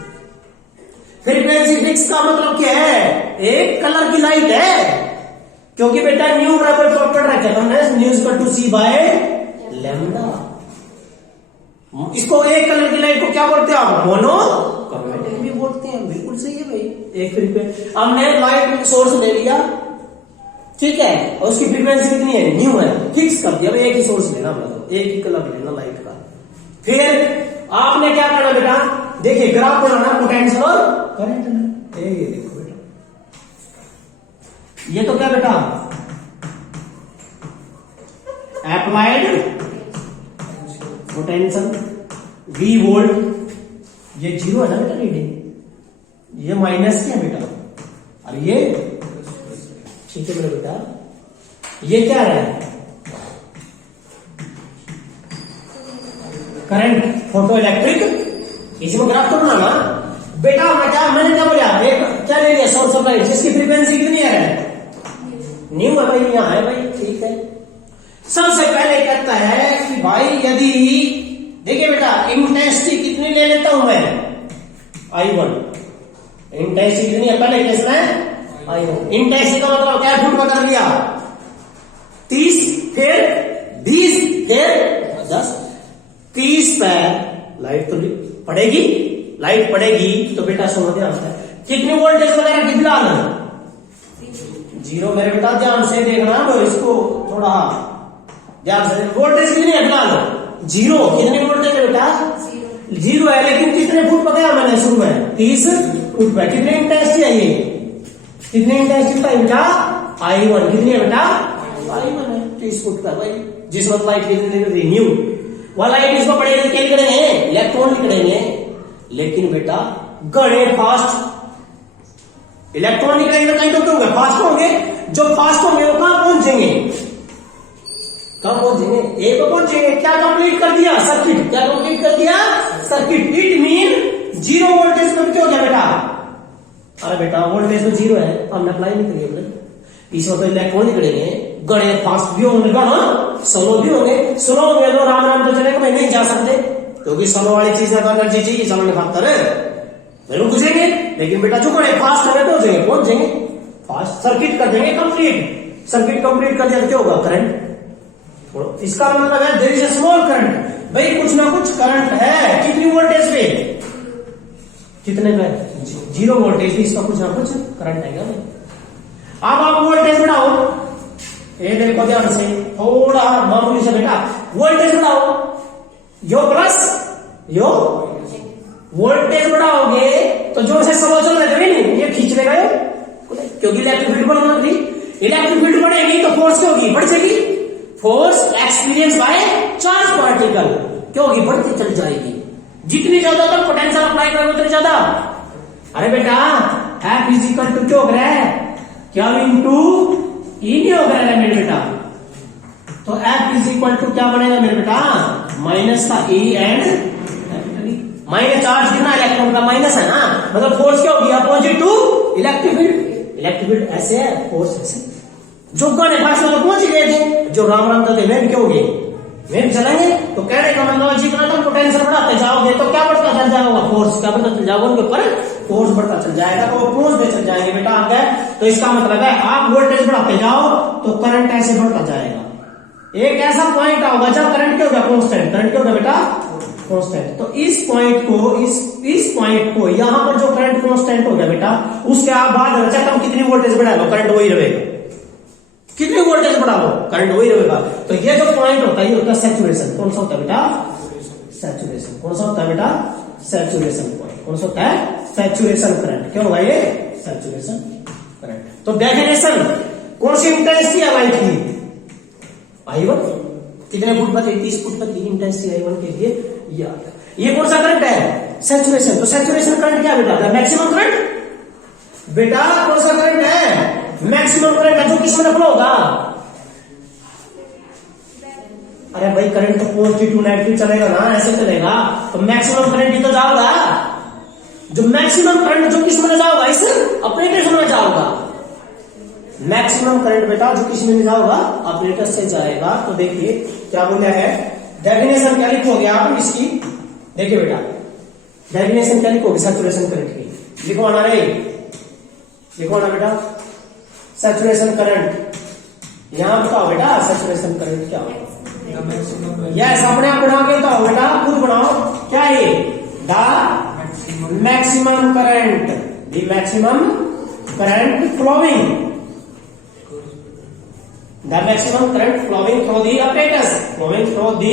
फ्रीक्वेंसी फिक्स का मतलब क्या है, एक कलर की लाइट है, क्योंकि बेटा न्यू बराबर पढ़ रखा है हमने, nu equal to c by lambda. इसको एक कलर की लाइट को क्या बोलते हैं आप, मोनो क्रोमैटिक भी बोलते हैं, बिल्कुल सही है भाई। एक फ्रीक्वेंसी, हमने लाइट सोर्स ले लिया, ठीक है, और उसकी फ्रीक्वेंसी कितनी है, न्यू है, फिक्स कर दिया, एक ही सोर्स लेना, मतलब एक ही कलर लेना लाइट का। फिर आपने क्या करना बेटा, देखिए ग्राफ बनाना, पोटेंशियल और करंट ना, ये देखो बेटा, ये तो क्या बेटा, अप्लाइड पोटेंशियल V वोल्ट, ये जीरो है ना बेटा रीडिंग, ये माइनस क्या है बेटा, और ये ठीक है मेरे बेटा, ये क्या है, करंट, फोटो इलेक्ट्रिक, इसमें ग्राफ तो बनाना बेटा। मैंने क्या बोला, एक क्या ले लिया, सोर्स ऑफ लाइट, जिसकी फ्रीक्वेंसी कितनी है, न्यू है भाई, यहाँ है भाई, ठीक है। सबसे पहले कहता है कि भाई यदि, देखिए बेटा इंटेंसिटी कितनी ले लेता हूं मैं, I1, इंटेंसिटी कितनी है, पहले केस में I1, इंटेंसिटी का मतलब क्या, फुट में कर लिया 30, फिर 20, फिर 10, 30 पे लाइट तो पड़ेगी, लाइट पड़ेगी, तो बेटा समझ ध्यान से, कितनी वोल्टेज वगैरह कितनी डालना, जीरो, मेरे बेटा ध्यान से देखना, तो इसको थोड़ा ध्यान से, वोल्टेज कितनी है फिलहाल, जीरो, कितनी वोल्टेज है बेटा, जीरो है, लेकिन कितने फुट पर गया मैंने शुरू में, 30 फुट पर, कितनी इंटेंसिटी है ये, कितनी इंटेंसिटी है बेटा, I1, कितनी है बेटा, I1 है, 30 फुट पर भाई, जिस वक्त लाइट कितनी रिन्यू, वह लाइट इसको पड़ेगी, क्या निकलेंगे, इलेक्ट्रॉन निकलेंगे, लेकिन बेटा गणे फास्ट, इलेक्ट्रॉन निकलेंगे तो कहीं तो होंगे, फास्ट होंगे, जो फास्ट होंगे वो कहां पहुंचेंगे, कहां पहुंचेंगे, ए पे पहुंचेंगे, क्या कंप्लीट कर दिया, सर्किट, क्या कंप्लीट कर दिया, circuit, it mean zero voltage पर क्या हो गया बेटा, अरे बेटा वोल्टेज तो जीरो है, हमने अप्लाई नहीं करी हमने, इस वक्त इलेक्ट्रॉन निकलेंगे, गणे फास्ट भी होंगे, स्लो भी होंगे, स्लो होंगे तो राम राम तो चलेगा, मैं नहीं जा सकते, क्योंकि स्लो वाली चीज है तो एनर्जी चाहिए चलने खातर जरूर पूछेंगे, लेकिन बेटा जो गणे फास्ट होंगे तो पहुंच जाएंगे, फास्ट सर्किट कर देंगे कंप्लीट, सर्किट कंप्लीट कर दिया तो क्या होगा, करंट, इसका मतलब है there is a small current, भाई कुछ ना कुछ करंट है, कितनी वोल्टेज पे, कितने पे, जीरो वोल्टेज पे, इसका कुछ ना कुछ करंट आएगा। अब आप वोल्टेज बढ़ाओ, ये देखो ध्यान से, थोड़ा मामूली से बेटा, वोल्टेज बढ़ाओ, यो प्लस यो, वोल्टेज बढ़ाओगे तो जो से स्लो चल रहा है ये खींच लेगा ये, क्योंकि इलेक्ट्रिक फील्ड बढ़ना थी, इलेक्ट्रिक फील्ड बढ़ेगी तो फोर्स क्या होगी, बढ़ जाएगी, force experience by charge particle क्या होगी, बढ़ती चल जाएगी, जितनी ज्यादा तक पोटेंशियल अप्लाई करोगे उतनी ज्यादा, अरे बेटा F इक्वल टू क्या हो रहा है, क्या इंटू ई नहीं हो रहा है मेरे बेटा, तो F इक्वल टू क्या बनेगा मेरे बेटा, माइनस का E एंड माइनस चार्ज कितना, इलेक्ट्रॉन का माइनस है ना, मतलब फोर्स क्या होगी, opposite to electric field, electric field ऐसे है, फोर्स ऐसे, जो गणे फास्ट तो पहुंच गए थे, जो राम राम थे वे भी क्या होंगे, वे भी चलेंगे, तो कहने का मतलब जितना तुम पोटेंशियल बढ़ाते जाओगे तो क्या बढ़ता चल जाएगा, फोर्स क्या बढ़ता चल जाएगा, उनके ऊपर फोर्स बढ़ता चल जाएगा, तो वो पहुंचते चल जाएंगे बेटा आगे, तो इसका मतलब है आप वोल्टेज बढ़ाते जाओ तो करंट ऐसे बढ़ता जाएगा, एक ऐसा पॉइंट होगा जब करंट क्या होगा, कांस्टेंट, करंट क्या होगा बेटा, कांस्टेंट, तो इस पॉइंट को, इस पॉइंट को यहां पर जो करंट कांस्टेंट हो गया बेटा, उसके आप बाद चाहे तुम कितनी वोल्टेज बढ़ा लो करंट वही रहेगा, कितनी वोल्टेज बढ़ा लो करंट वही रहेगा, तो ये जो पॉइंट होता है ये होता है सैचुरेशन, कौन सा होता है बेटा, सैचुरेशन, कौन सा होता है बेटा, सैचुरेशन पॉइंट, कौन सा होता है, सैचुरेशन करंट, क्या होगा ये, सैचुरेशन करंट। तो डेफिनेशन कौन सी इंटेंसिटी है लाइट की, I1, कितने फुट पर, 30 फुट पर इंटेंसिटी I1 के लिए, ये कौन सा करंट है, सैचुरेशन, तो सैचुरेशन करंट क्या बेटा, मैक्सिमम करंट, बेटा कौन सा करंट है, मैक्सिमम करंट जो किस में फ्लो होगा? अरे भाई करंट तो पॉजिटिव टू नेगेटिव चलेगा ना, ऐसे चलेगा। तो मैक्सिमम करंट ही तो जाओगा, जो मैक्सिमम करंट जो किस में जाओगा? इस ऑपरेटर में जाओगा। मैक्सिमम करंट बेटा जो किस में जाओगा? ऑपरेटर से जाएगा। तो देखिए क्या बोला है, डेफिनेशन क्या लिखोगे आप इसकी? देखिए बेटा डेफिनेशन क्या लिखोगे सैचुरेशन करंट की? लिखवाना रे, लिखवाना बेटा सैचुरेशन करंट। यहां बताओ बेटा सैचुरेशन करंट क्या होगा? यस, अपने आप बना के बताओ बेटा, खुद बनाओ। क्या है? The maximum current, the maximum current flowing, the maximum current flowing through the operators, flowing through the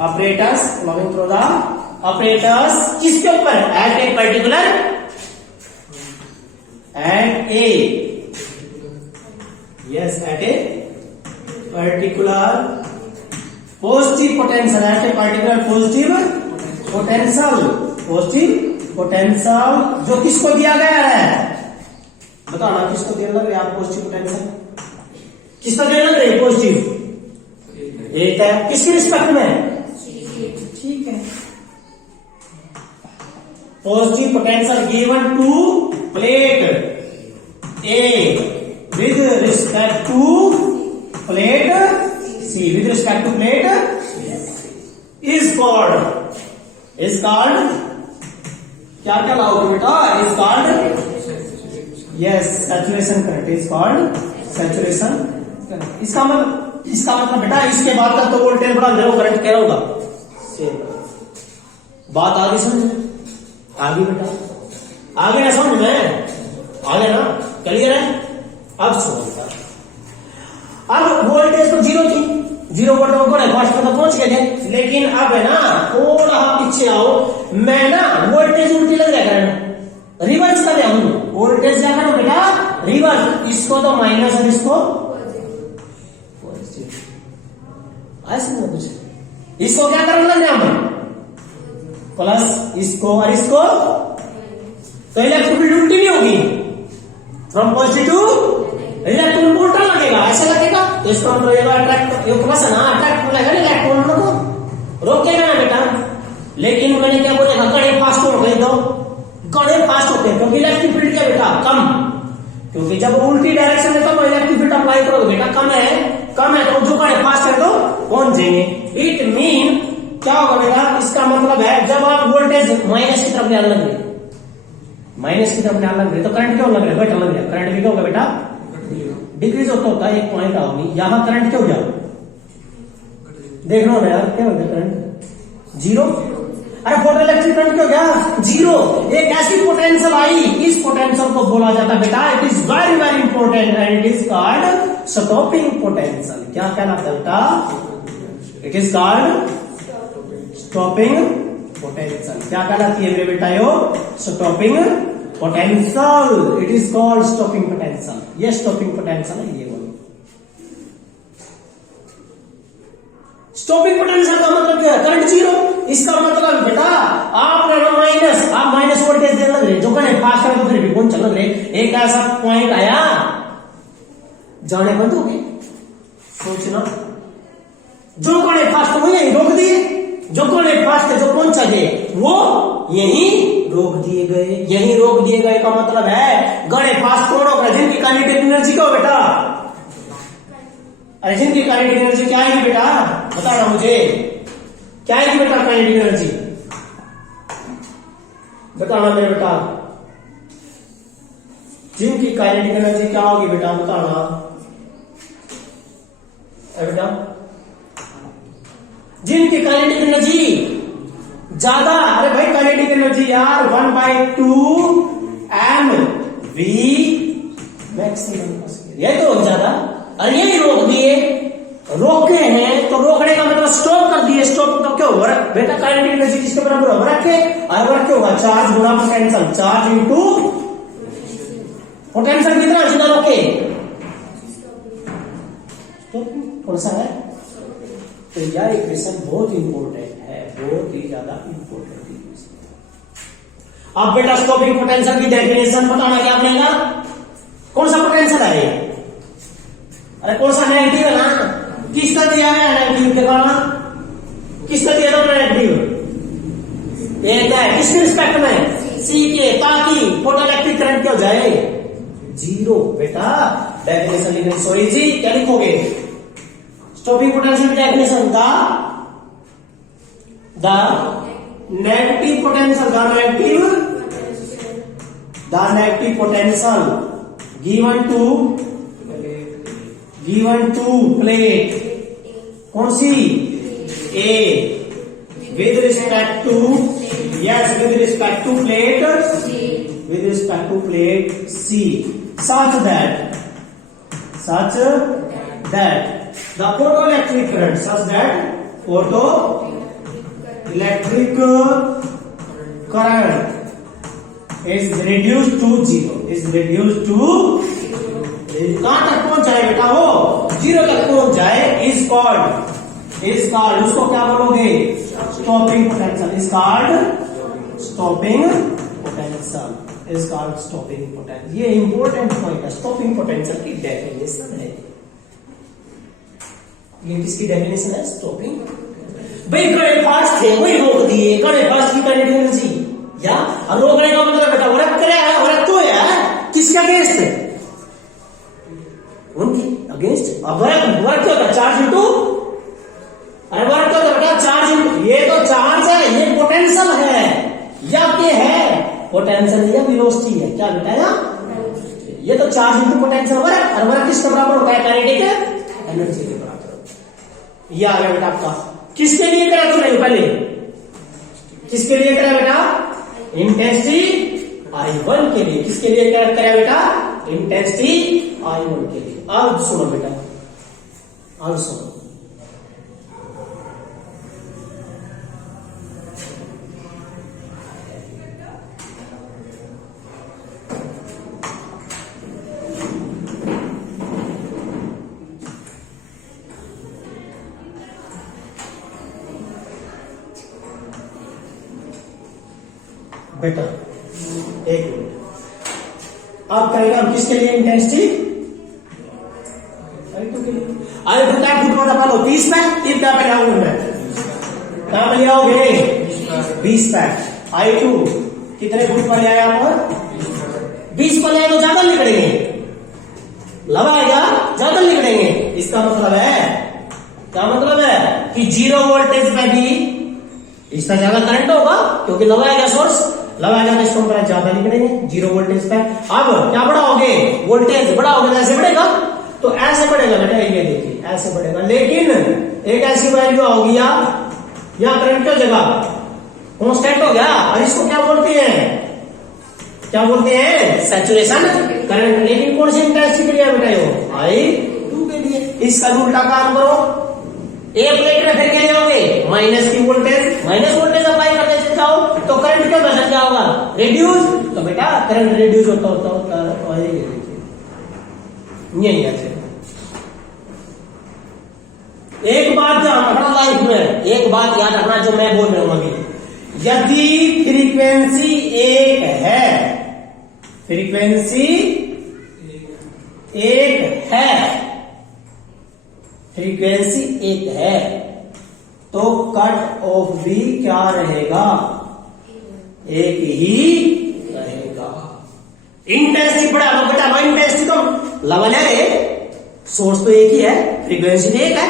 operators, flowing through the operators. किसके ऊपर? At a particular, at a, yes at a particular positive potential, at a particular positive potential, positive potential जो किसको दिया गया है? बताओ ना किसको दिया लग रहा है? पॉजिटिव पोटेंशियल किसको दिया लग रहा है? पॉजिटिव एक है, किसकी रिस्पेक्ट में? ठीक है, positive potential given to plate A with respect to plate C, with respect to plate is called क्या क्या लाओगे बेटा? is called yes saturation current, is called saturation current। इसका मतलब बेटा इसके बाद तक तो वोल्टेज बढ़ा दे, करंट क्या होगा? बात आगे समझ में? आगे बेटा आगे ना समझ में? आगे ना क्लियर है? अब सुनो, अब वोल्टेज तो जीरो थी, जीरो वोल्ट को फर्स्ट में तो पहुंच गए थे, लेकिन अब है ना थोड़ा पीछे आओ, मैं ना वोल्टेज उल्टी लग रहा करंट रिवर्स कर रहा हूं। वोल्टेज क्या करो बेटा? रिवर्स, इसको तो माइनस और इसको पॉजिटिव, ऐसे ना कुछ। इसको क्या करना लग रहा हम? प्लस, इसको और इसको, तो इलेक्ट्रिसिटी उल्टी नहीं होगी, फ्रॉम पॉजिटिव इलेक्ट्रॉन को उल्टा लगेगा, ऐसे लगेगा। तो इसका मतलब ये अट्रैक्ट, ये प्लस है ना, अट्रैक्ट करेगा ना इलेक्ट्रॉन को, रोकेगा ना बेटा। लेकिन मैंने क्या बोला था? गणे फास्ट हो गए, तो गणे फास्ट होते हैं क्योंकि इलेक्ट्रिक फील्ड क्या बेटा? कम, क्योंकि जब उल्टी डायरेक्शन में कम इलेक्ट्रिक फील्ड अप्लाई करोगे बेटा, कम है तो जो गणे फास्ट है तो पहुंच जाएंगे। इट मीन क्या होगा बेटा? इसका मतलब है जब आप वोल्टेज माइनस की तरफ जाने लग रहे, माइनस की तरफ जाने लग रहे तो करंट क्यों लग रहा है? घटने लग रहा है। करंट भी क्या होगा बेटा? डिक्रीज होता है। एक पॉइंट आओगी, यहां करंट क्यों जाओ? देख लो ना यार, क्या हो गया करंट? जीरो। अरे फोटो इलेक्ट्रिक करंट क्यों गया? जीरो। एक ऐसी पोटेंशियल आई, इस पोटेंशियल को बोला जाता है बेटा, it is very very important and it is called stopping potential. क्या कहलाता है बेटा? It is called stopping potential. क्या कहलाती है मेरे बेटा? यो stopping potential, it is called stopping potential. ये स्टॉपिंग पोटेंशियल है, ये वाली स्टॉपिंग पोटेंशियल का मतलब क्या है? Current zero. इसका मतलब बेटा आपने माइनस, आप माइनस वोल्टेज देने लग रहे, जो करंट फास्ट है तो फिर भी कौन चल रहे, एक ऐसा पॉइंट आया जाने बंद हो गए। सोचना, जो करंट फास्ट हुए यही रोक दिए, जो करंट फास्ट है जो पहुंचा गए वो यही रोक दिए गए, यही रोक दिए गए का मतलब है गणे फास्ट कौन होगा? जिनकी काइनेटिक एनर्जी क्या हो बेटा? अरे जिनकी काइनेटिक एनर्जी क्या आएगी बेटा? बताना मुझे, क्या आएगी बेटा काइनेटिक एनर्जी? बताना मेरे बेटा, जिनकी काइनेटिक एनर्जी क्या होगी बेटा? बताना बेटा, जिनकी काइनेटिक एनर्जी ज्यादा। अरे भाई काइनेटिक एनर्जी यार 1/2 mv मैक्सिमम, ये तो ज्यादा। और यही रोक दिए, रोके हैं तो रोकने का मतलब स्टॉप कर दिए। स्टॉप तो क्या होगा बेटा? काइनेटिक एनर्जी किसके बराबर होगा? रखे, और वर्क क्या होगा? चार्ज गुणा पोटेंशियल, चार्ज इनटू पोटेंशियल कितना जितना रोके, कौन सा है? तो यह इक्वेशन बहुत इंपॉर्टेंट है, बहुत ही ज्यादा इंपॉर्टेंट इक्वेशन। अब बेटा स्टॉपिंग पोटेंशियल की डेफिनेशन बताना क्या बनेगा? कौन सा पोटेंशियल है ये? अरे कौन सा नेगेटिव है ना, किसका दिया है नेगेटिव के कारण, किसका दिया था नेगेटिव, एक है किसके रिस्पेक्ट में, सी के, ताकि फोटोइलेक्ट्रिक करंट क्या हो जाए, जीरो। बेटा डेफिनेशन लिखने सॉरी जी क्या लिखोगे, stopping potential definition the negative potential, the negative potential given to plate, कौन सी, ए, with respect to, yes, with respect to plate C, such that the photoelectric current, such that photoelectric current is reduced to zero, कहां तक पहुंच जाए बेटा, वो zero तक पहुंच जाए, is called उसको क्या बोलोगे, stopping potential, is called stopping potential. ये इंपॉर्टेंट पॉइंट है, स्टॉपिंग पोटेंशियल की डेफिनेशन है, ये किसकी डेफिनेशन है, स्टॉपिंग। भाई करंट पास थे वही रोक दिए, करंट पास की करंट एनर्जी या रोकने का मतलब बेटा वर्क करे है, वर्क तो है किसका अगेंस्ट है, उनके अगेंस्ट। अब वर्क क्या होता है, चार्ज इनटू, अरे वर्क क्या होता है, चार्ज इनटू, ये तो चार्ज है, ये पोटेंशियल है या क्या है, पोटेंशियल या वेलोसिटी है, क्या बेटा है, ये तो चार्ज इनटू पोटेंशियल वर्क, और वर्क किसके बराबर होता है, काइनेटिक एनर्जी के बराबर। ये आ गया बेटा आपका, किसके लिए करा तूने पहले, किसके लिए करा बेटा, इंटेंसिटी I1 के लिए, किसके लिए करा बेटा, इंटेंसिटी I1 के लिए। अब सुनो बेटा, अब सुनो, बेटा एक मिनट, अब करेगा हम किसके लिए, इंटेंसिटी I2 के लिए। अरे बेटा फुट वाला पालो 20 पैक, तीन क्या पे लाऊंगा मैं, कहां पे ले आओगे, 20 पैक। I2 कितने फुट पर ले आया आप, 20 पर ले आए तो ज्यादा निकलेंगे, लगाएगा ज्यादा निकलेंगे, इसका मतलब है, क्या मतलब है कि जीरो वोल्टेज पे भी इसका ज्यादा करंट होगा, क्योंकि लगाएगा सोर्स, लगाएगा तो इसको करंट ज्यादा निकलेंगे जीरो वोल्टेज पे। अब क्या बढ़ाओगे, वोल्टेज बढ़ाओगे तो ऐसे बढ़ेगा, तो ऐसे बढ़ेगा बेटा, ये देखिए ऐसे बढ़ेगा, लेकिन एक ऐसी वैल्यू होगी या करंट की जगह कांस्टेंट हो गया, और इसको क्या बोलते हैं, सैचुरेशन करंट। लेकिन कौन सी इंटेंसिटी के लिए बेटा, यो I2 के लिए। इसका उल्टा काम करो, ए प्लेट में फिर क्या जाओगे, माइनस की वोल्टेज, माइनस वोल्टेज अप्लाई करते जाओ तो करंट क्या बदल जाओगा, रिड्यूस, तो बेटा करंट रिड्यूस होता यही है। एक बात ध्यान रखना लाइफ में, एक बात याद रखना जो मैं बोल रहा हूं अभी, यदि फ्रीक्वेंसी एक है, फ्रीक्वेंसी एक है तो कट ऑफ भी क्या रहेगा, एक ही रहेगा। इंटेंसिटी बढ़ा लो बेटा, लो इंटेंसिटी तो लेवल है, सोर्स तो एक ही है, फ्रीक्वेंसी तो एक है,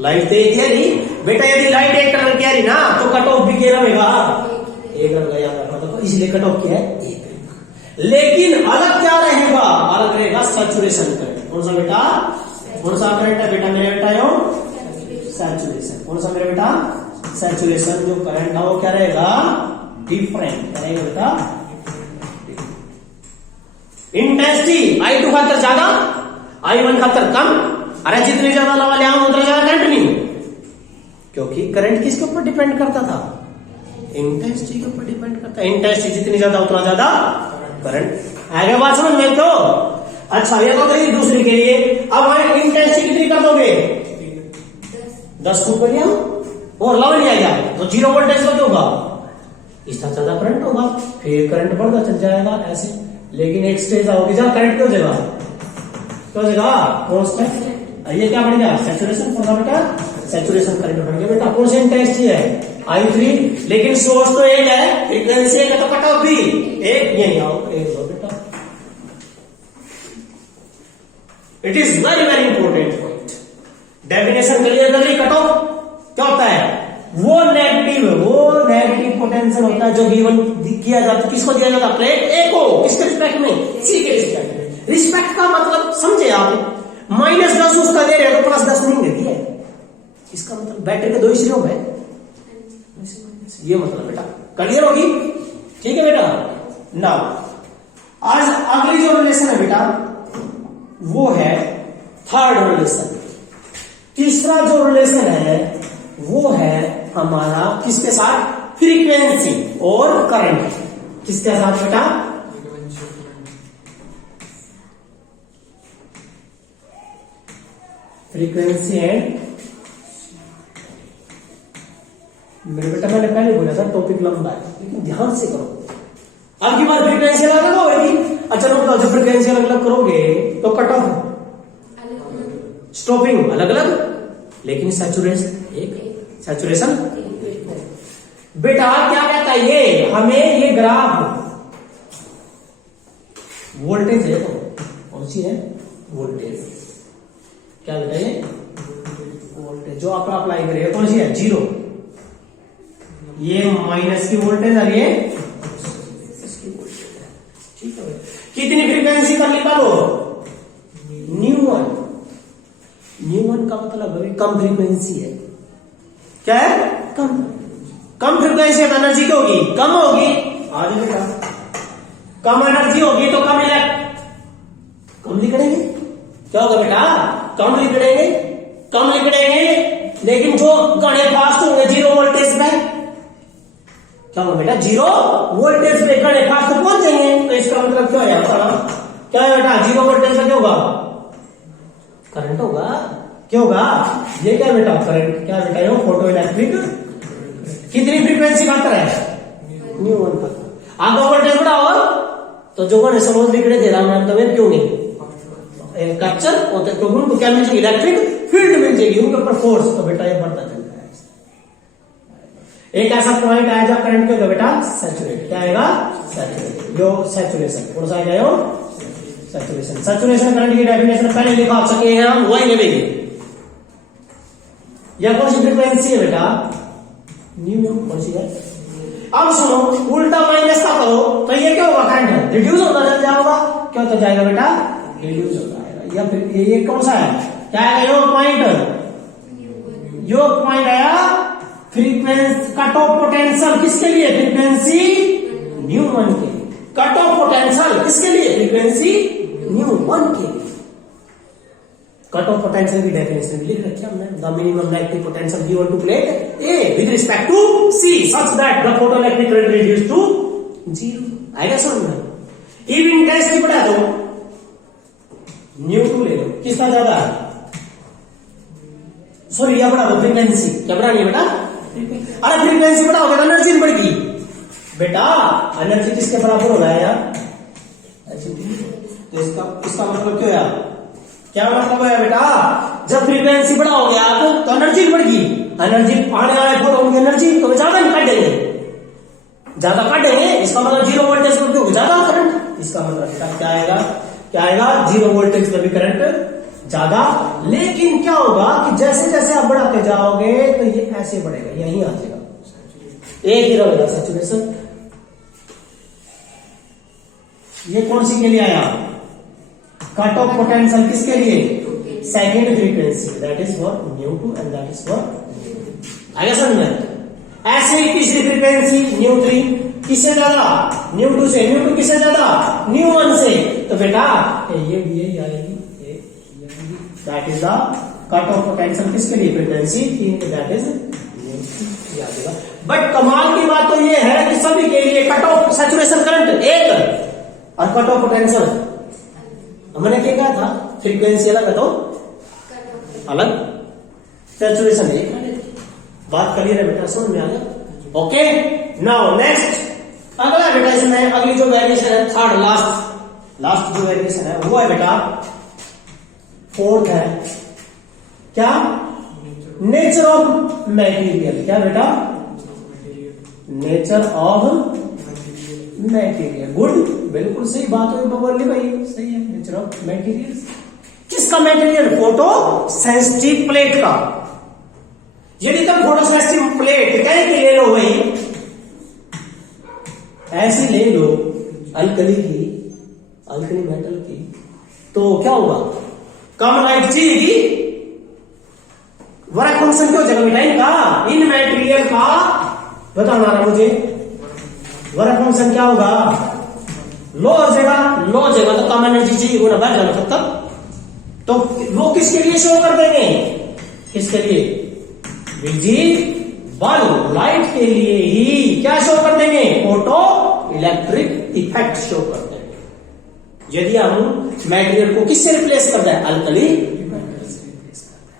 लाइट तो एक है नहीं बेटा, यदि लाइट एक कलर की आ रही ना तो कट ऑफ भी क्या रहेगा, एक रहेगा, तो इसलिए कट ऑफ क्या है, एक रहेगा। लेकिन अलग क्या रहेगा, अलग रहेगा सैचुरेशन करंट। कौन सा बेटा, कौन सा करंट है बेटा, मेरे बेटा यो सैचुरेशन, कौन सा मेरे बेटा, सैचुरेशन जो करंट है वो क्या रहेगा, डिफरेंट रहेगा बेटा। इंटेंसिटी I2 खातर ज्यादा, I1 खातर कम, अरे जितनी ज्यादा लवा ले आऊं उतना ज्यादा करंट नहीं, क्योंकि करंट किसके ऊपर डिपेंड करता था, इंटेंसिटी के ऊपर डिपेंड करता है। इंटेंसिटी जितनी ज्यादा उतना ज्यादा करंट। आगे बात समझ में तो, अच्छा ये तो गई दूसरी के लिए। अब हमारी इंटेंसिटी कितनी कर दोगे, 10 फुट कर लिया और लव नहीं आएगा तो जीरो वोल्टेज का क्या होगा, इसका ज्यादा करंट होगा, फिर करंट बढ़ता चल जाएगा ऐसे। लेकिन एक स्टेज आओगे जहां करंट क्या हो जाएगा, क्या हो जाएगा, कांस्टेंट। ये क्या बन गया, सैचुरेशन बेटा, सैचुरेशन करंट बन गया बेटा। कौन सी इंटेंसिटी है, I3, लेकिन सोर्स तो एक है, फ्रीक्वेंसी एक है, तो कट ऑफ भी एक, यही आओ एक दो बेटा। It is very very important point. Definition clear कर ली, कट ऑफ क्या होता है, वो नेगेटिव पोटेंशियल होता है जो गिवन किया जाता है, किसको दिया जाता है, प्लेट ए को, किसके रिस्पेक्ट में, सी के रिस्पेक्ट में। रिस्पेक्ट का मतलब समझे आप, -10 उसका दे रहे हो तो +10 नहीं दे दिया, इसका मतलब बैटरी के 2 ही सिरों में, ये मतलब बेटा क्लियर होगी, ठीक है बेटा। नाउ आज अगली जो रिलेशन है बेटा वो है थर्ड रिलेशन। तीसरा जो रिलेशन है वो है हमारा किसके साथ, फ्रीक्वेंसी और करंट। किसके साथ बेटा, फ्रीक्वेंसी एंड, मेरे बेटा मैंने पहले बोला था टॉपिक लंबा है, लेकिन ध्यान से करो। अब की बार फ्रीक्वेंसी अलग अलग होगी, अच्छा रुको, जब फ्रीक्वेंसी अलग अलग करोगे तो कट ऑफ, स्टॉपिंग अलग अलग, लेकिन सैचुरेशन एक, सैचुरेशन बेटा क्या कहता है ये, हमें ये ग्राफ वोल्टेज है, कौन सी है, वोल्टेज, क्या बेटा ये वोल्टेज जो आप अप्लाई करेंगे कौन सी है, 0, ये माइनस की वोल्टेज और ये इसकी वोल्टेज है, ठीक है। कितनी फ्रीक्वेंसी पर निकालो, न्यू वन का मतलब है कम फ्रीक्वेंसी है, क्या है, कम फ्रीक्वेंसी है, एनर्जी क्या होगी, कम होगी, आज बेटा कम एनर्जी होगी तो कम लिखड़ेंगे, क्या होगा बेटा, कम लिखड़ेंगे, लेकिन जो गणे फास्ट होंगे 0 वोल्टेज पे, क्या होगा बेटा, 0 वोल्टेज पे गणे फास्ट पहुंच जाएंगे, तो इसका मतलब क्या है, क्या है बेटा, 0 वोल्टेज पे क्या होगा, करंट होगा, क्या होगा, ये क्या बेटा, करंट, क्या बेटा ये फोटो इलेक्ट्रिक, कितनी फ्रीक्वेंसी खातर है, न्यू वन का। आप वोल्टेज बढ़ाओ तो जो गणे समझ लिखड़े दे रहा मैं तब क्यों नहीं, कैप्चर होते तो उनको क्या मिल जाएगी, इलेक्ट्रिक फील्ड मिल जाएगी, उनके ऊपर फोर्स, तो बेटा ये बढ़ता चलता है। एक ऐसा पॉइंट आया जब करंट क्या बेटा, सैचुरेट, क्या आएगा, सैचुरेट, यो सैचुरेशन, कौन सा आएगा यो, सैचुरेशन। सैचुरेशन करंट की डेफिनेशन पहले लिखा सके हैं हम, वही लेंगे। यह कौन सी फ्रीक्वेंसी है बेटा, न्यू, कौन सी है। अब सुनो, उल्टा माइनस का करो तो ये क्या होगा, करंट रिड्यूस होता चल जाएगा, क्या होता जाएगा बेटा, रिड्यूस होता है। या फिर ये कौन सा है, क्या आएगा, यो पॉइंट आया, फ्रीक्वेंसी कट ऑफ पोटेंशियल किसके लिए, फ्रीक्वेंसी न्यू वन के लिए, कट ऑफ पोटेंशियल किसके लिए, फ्रीक्वेंसी न्यू वन के लिए। कट ऑफ पोटेंशियल की डेफिनेशन लिख रखी हमने, the minimum negative potential given to plate A with respect to C such that the photoelectric current reduce to 0। आएगा समझ में। इव इंटेंसिटी बढ़ा दो, न्यू2 ले लो, किसका ज्यादा है, सॉरी यह बढ़ा दो, फ्रीक्वेंसी क्या बढ़ानी है बेटा, अरे फ्रीक्वेंसी बढ़ाओगे तो एनर्जी बढ़ेगी बेटा, एनर्जी किसके बराबर हो रहा है यार, तो इसका मतलब क्या है, क्या मतलब है बेटा, जब फ्रीक्वेंसी बढ़ाओगे आप तो एनर्जी बढ़ेगी, एनर्जी आने वाले फोटोन की एनर्जी तो ज्यादा नहीं काटेंगे, ज्यादा काटेंगे, इसका मतलब 0 वोल्टेज पर क्यों ज्यादा करंट, इसका मतलब क्या आएगा, 0 वोल्टेज पर भी करंट ज्यादा। लेकिन क्या होगा कि जैसे जैसे आप बढ़ाते जाओगे तो ये ऐसे बढ़ेगा, यहीं आ जाएगा, एक ही रहेगा सैचुरेशन। ये कौन सी के लिए आया, कट ऑफ पोटेंशियल किसके लिए, second frequency, that is for न्यू2 एंड दैट इज फॉर, आगे समझ में। ऐसे ही तीसरी फ्रीक्वेंसी न्यू3 किससे ज्यादा, न्यू2 से, न्यू2 किससे ज्यादा, न्यू1 से, तो बेटा ये भी यही आएगी, that is the cut off potential किसके लिए, फ्रीक्वेंसी 3, दैट इज न्यू3। बट कमाल की बात तो ये है कि सभी के लिए कट ऑफ सैचुरेशन करंट एक और कट ऑफ पोटेंशियल हमने क्या कहा था, फ्रीक्वेंसी अलग है तो अलग, सैचुरेशन एक। बात क्लियर है बेटा, समझ में आ गया। ओके, नाउ नेक्स्ट अगला बेटा, इसमें अगली जो वेरिएशन है थर्ड लास्ट लास्ट जो वेरिएशन है वो है बेटा फोर्थ है क्या, नेचर ऑफ मैटेरियल। क्या बेटा, नेचर ऑफ मैटेरियल। गुड, बिल्कुल सही बात है बोले भाई, सही है। नेचर ऑफ मैटेरियल, किसका मैटेरियल, फोटो सेंसिटिव प्लेट का। यदि तुम फोटो सेंसिटिव प्लेट कहीं की ले लो भाई, ऐसी ले लो अल्कली की, अल्कली मेटल की, तो क्या होगा, कम लाइट चाहिएगी, वर्क फंक्शन क्यों जगह बेटा इनका, इन मैटेरियल का बताना रहा मुझे, वर्क फंक्शन क्या होगा, लो हो जाएगा, लो हो जाएगा तो कम एनर्जी चाहिए वो ना बैठ जाना तब तक। तो वो किसके लिए शो कर देंगे, किसके लिए, विजिबल लाइट के लिए ही क्या शो कर देंगे, फोटो इलेक्ट्रिक इफेक्ट शो कर देंगे। यदि हम मैटेरियल को किससे रिप्लेस कर दें, अल्कली मेटल से रिप्लेस कर दें।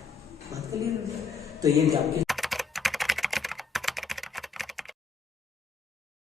बात क्लियर है। तो ये आपकी